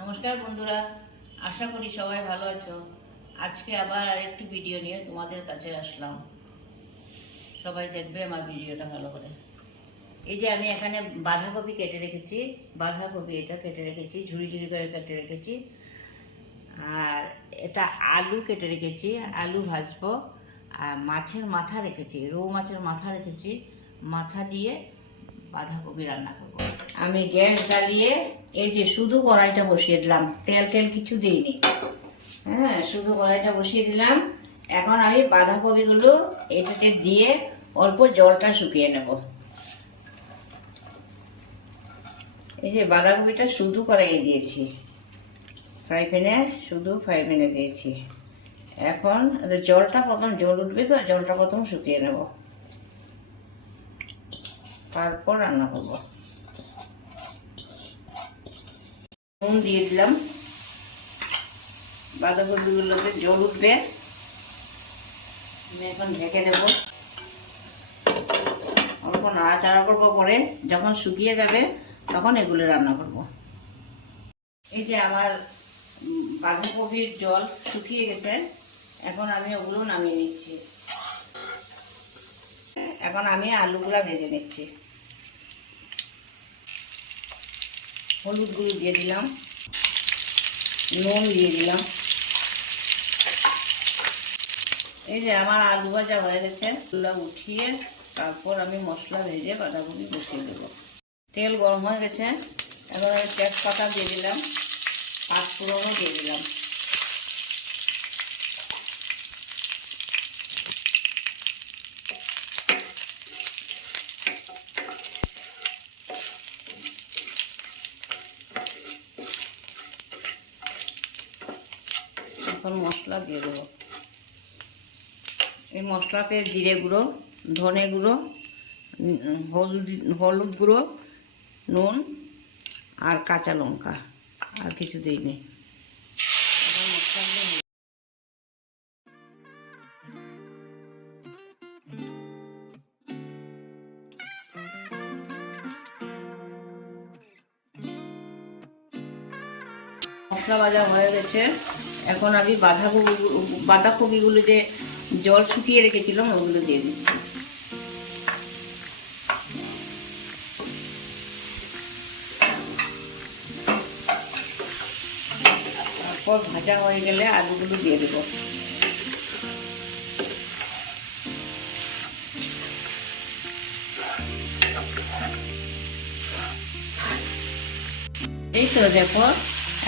নমস্কার বন্ধুরা, আশা করি সবাই ভালো আছো। আজকে আবার আরেকটি ভিডিও নিয়ে তোমাদের কাছে আসলাম। সবাই দেখবে আমার ভিডিওটা ভালো করে। এই যে আমি এখানে বাঁধাকপি কেটে রেখেছি, বাঁধাকপি এটা কেটে রেখেছি, ঝুড়ি ঝুড়ি করে কেটে রেখেছি। আর এটা আলু কেটে রেখেছি, আলু ভাজবো। আর মাছের মাথা রেখেছি, রৌ মাছের মাথা রেখেছি, মাথা দিয়ে বাঁধাকপি রান্না করবো। আমি গ্যাস জ্বালিয়ে এই যে শুধু কড়াইটা বসিয়ে দিলাম, তেল টেল কিছু দিইনি। হ্যাঁ, শুধু কড়াইটা বসিয়ে দিলাম। এখন আমি বাঁধাকপিগুলো এটাতে দিয়ে অল্প জলটা শুকিয়ে নেব। এই যে বাঁধাকপিটা শুধু কড়াইয়ে দিয়েছি, ফ্রাই প্যানে শুধু ফ্রাই প্যানে দিয়েছি। এখন জলটা প্রথম জল উঠবে, তো জলটা প্রথম শুকিয়ে নেব, তারপর রান্না করব। নুন দিয়ে দিলাম, বাঁধাকপিগুলোতে জল উঠবে। আমি এখন ঢেকে দেব, অল্প নাড়াচাড়া করবো। পরে যখন শুকিয়ে যাবে তখন এগুলো রান্না করব। এই যে আমার বাঁধাকপির জল শুকিয়ে গেছে, এখন আমি ওগুলো নামিয়ে নিচ্ছি। এখন আমি আলুগুলা ভেজে নিচ্ছি। হলুদ গুঁড়ো দিয়ে দিলাম, নুন দিয়ে দিলাম। এই যে আমার আলু ভাজা হয়ে গেছে, আলুটা উঠিয়ে তারপর আমি মশলা ভেজে বাঁধাকপি বসিয়ে দেবো। তেল গরম হয়ে গেছে, এখন আমি তেজপাতা দিয়ে দিলাম, পাঁচফোড়নও দিয়ে দিলাম। এখন মশলা দিয়ে দেবো। এই মশলাতে জিরে গুঁড়ো, ধনে গুঁড়ো, হলুদ গুঁড়ো, নুন আর কাঁচা লঙ্কা, আর কিছু দিইনি। মশলা ভাজা হয়ে গেছে, এখন আমি বাঁধাকপিগুলো যে জল শুকিয়ে রেখেছিলাম ওগুলো দিয়ে দিচ্ছি। তারপর ভাজা হয়ে গেলে আলুগুলো দিয়ে দেবো। এই তো দেখো,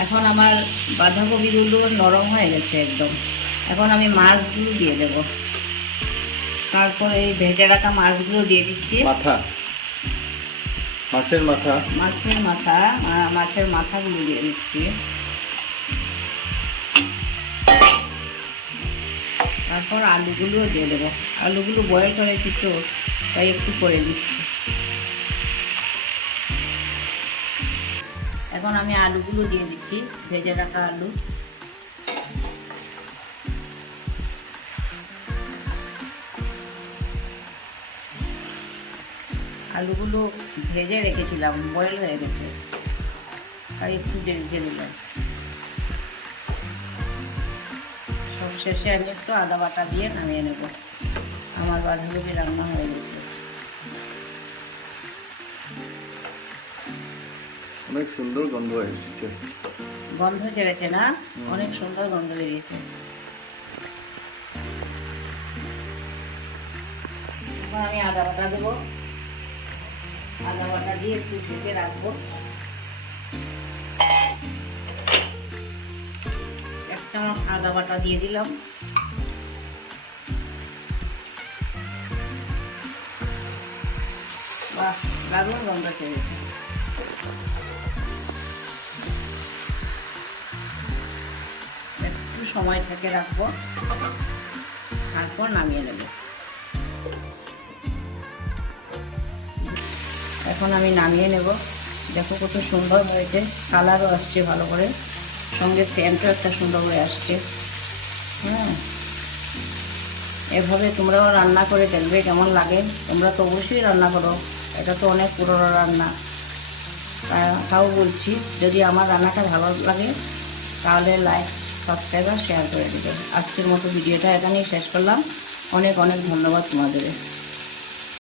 এখন আমার বাঁধাকপিগুলো নরম হয়ে গেছে একদম। এখন আমি মাছগুলো দিয়ে দেব। তারপর এই ভেজে রাখা মাছগুলো দিয়ে দিচ্ছি। মাছের মাথাগুলো দিয়ে দিচ্ছি। তারপর আলুগুলোও দিয়ে দেবো। আলুগুলো বয়েল করেছি তো, তাই একটু করে দিচ্ছি। এখন আমি আলুগুলো দিয়ে দিচ্ছি, ভেজে রাখা আলু। আলুগুলো ভেজে রেখেছিলাম, বয়েল হয়ে গেছে, তাই একটু দিয়ে দিলাম। সব শেষে আমি একটু আদা বাটা দিয়ে নামিয়ে নেব। আমার বাঁধাকপি রান্না হয়ে গেছে। অনেক সুন্দর গন্ধ এসেছে, গন্ধ ছেড়েছে না? অনেক সুন্দর গন্ধ বেরিয়েছে। এখন আমি আদা বাটা দেবো, আদা বাটা দিয়ে একটু ঢেকে রাখবো। 1 চামচ আদা বাটা দিয়ে দিলাম। বাহ, দারুণ গন্ধ ছেড়েছে। একটু সময় ঢেকে রাখবো, তারপর নামিয়ে নেব। এখন আমি নামিয়ে নেব। দেখো কত সুন্দর হয়েছে, কালারও আসছে ভালো করে, সঙ্গে সেন্টও একটা সুন্দর করে আসছে। হ্যাঁ, এভাবে তোমরাও রান্না করে দেখবে কেমন লাগে। তোমরা তো অবশ্যই রান্না করো, এটা তো অনেক পুরনো রান্না। তাও বলছি, যদি আমার রান্নাটা ভালো লাগে তাহলে লাইক, সাবস্ক্রাইব আর শেয়ার করে দেবে। আজকের মতো ভিডিওটা এখানেই শেষ করলাম। অনেক অনেক ধন্যবাদ তোমাদের।